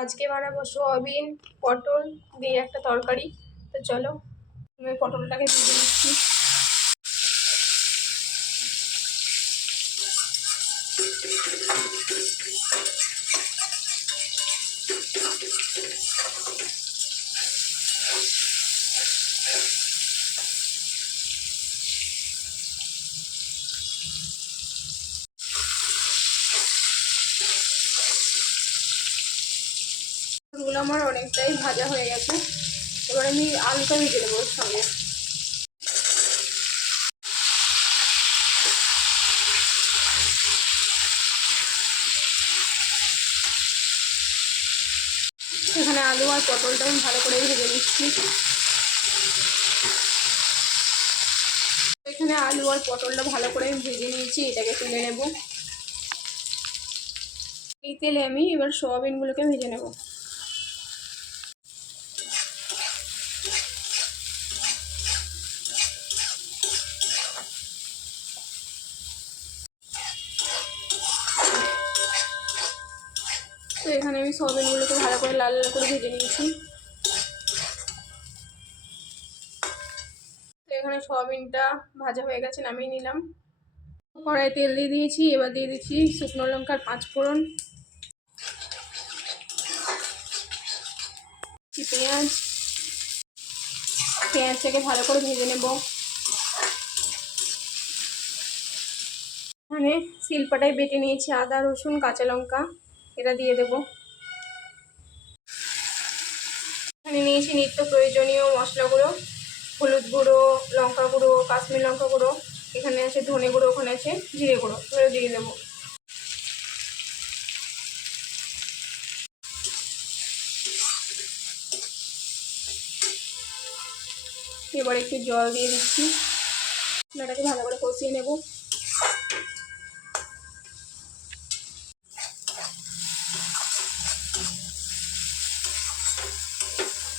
আজকে বানাবো সোয়াবিন পটল দিয়ে একটা তরকারি। তো চলো আমি পটলটাকে ভেজে নিচ্ছি। পটলগুলো আমার অনেকটাই ভাজা হয়ে গেছে, এবার আমি আলুটা ভেজে নেবো ওর সঙ্গে। এখানে আলু আর পটলটা আমি ভালো করে ভেজে নিচ্ছি। এখানে আলু আর পটলটা ভালো করে ভেজে নিয়েছি, এটাকে তুলে নেব। এই তেলে আমি এবার সোয়াবিনগুলোকে ভেজে নেব। তো এখানে আমি সোয়াবিনগুলোকে ভালো করে লাল লাল করে ভেজে নিয়েছি। তো এখানে সোয়াবিনটা ভাজা হয়ে গেছে, নামিয়ে নিলাম। কড়াই তেল দিয়ে দিয়েছি, এবার দিয়ে দিচ্ছি শুকনো লঙ্কার 5 ফোড়ন, পেঁয়াজ। পেঁয়াজটাকে ভালো করে ভেজে নেব। এখানে শিলপাটায় বেটে নিয়েছি আদা রসুন কাঁচা লঙ্কা, এটা দিয়ে দেব। এখানে নিয়েছি নিত্য প্রয়োজনীয় মশলাগুলো, হলুদ গুঁড়ো, লঙ্কা গুঁড়ো, কাশ্মীর লঙ্কা গুঁড়ো, এখানে আছে ধনে গুঁড়ো, ওখানে আছে জিরে গুঁড়ো, এগুলো দিয়ে দেবো। এবার একটু জল দিয়ে দিচ্ছি, এটাকে ভালো করে কষিয়ে নেব।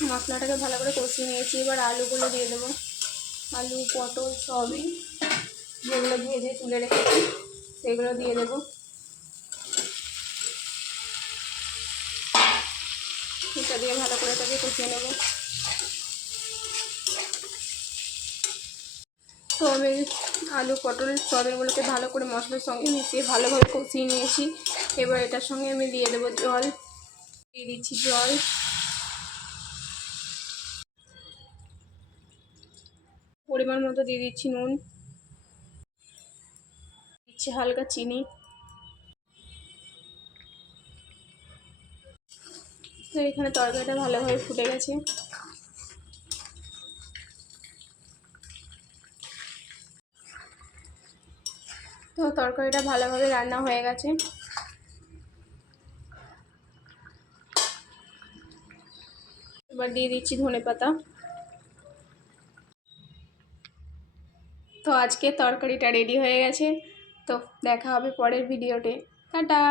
মশলাটাকে ভালো করে কষিয়ে নিয়েছি, এবার আলুগুলো দিয়ে দেবো। আলু পটল সয়াবিন যেগুলো ভেজে তুলে রেখেছি সেগুলো দিয়ে দেবো। এটা দিয়ে ভালো করে এটাকে কষিয়ে নেব। তো আমি আলু পটল সয়াবিনগুলোকে ভালো করে মশলার সঙ্গে মিশিয়ে ভালোভাবে কষিয়ে নিয়েছি। এবার এটার সঙ্গে আমি দিয়ে দেবো জল, দিয়ে দিচ্ছি জল। পরিমাণ মতো দিয়ে দিচ্ছি নুন, দিচ্ছি হালকা চিনি। তো এখানে তরকারিটা ভালোভাবে ফুটে গেছে। তো তরকারিটা ভালোভাবে রান্না হয়ে গেছে। এবার দিয়ে দিচ্ছি ধনেপাতা। তো আজকে তরকারিটা রেডি হয়ে গেছে। তো দেখা হবে পরের ভিডিওতে। টাটা।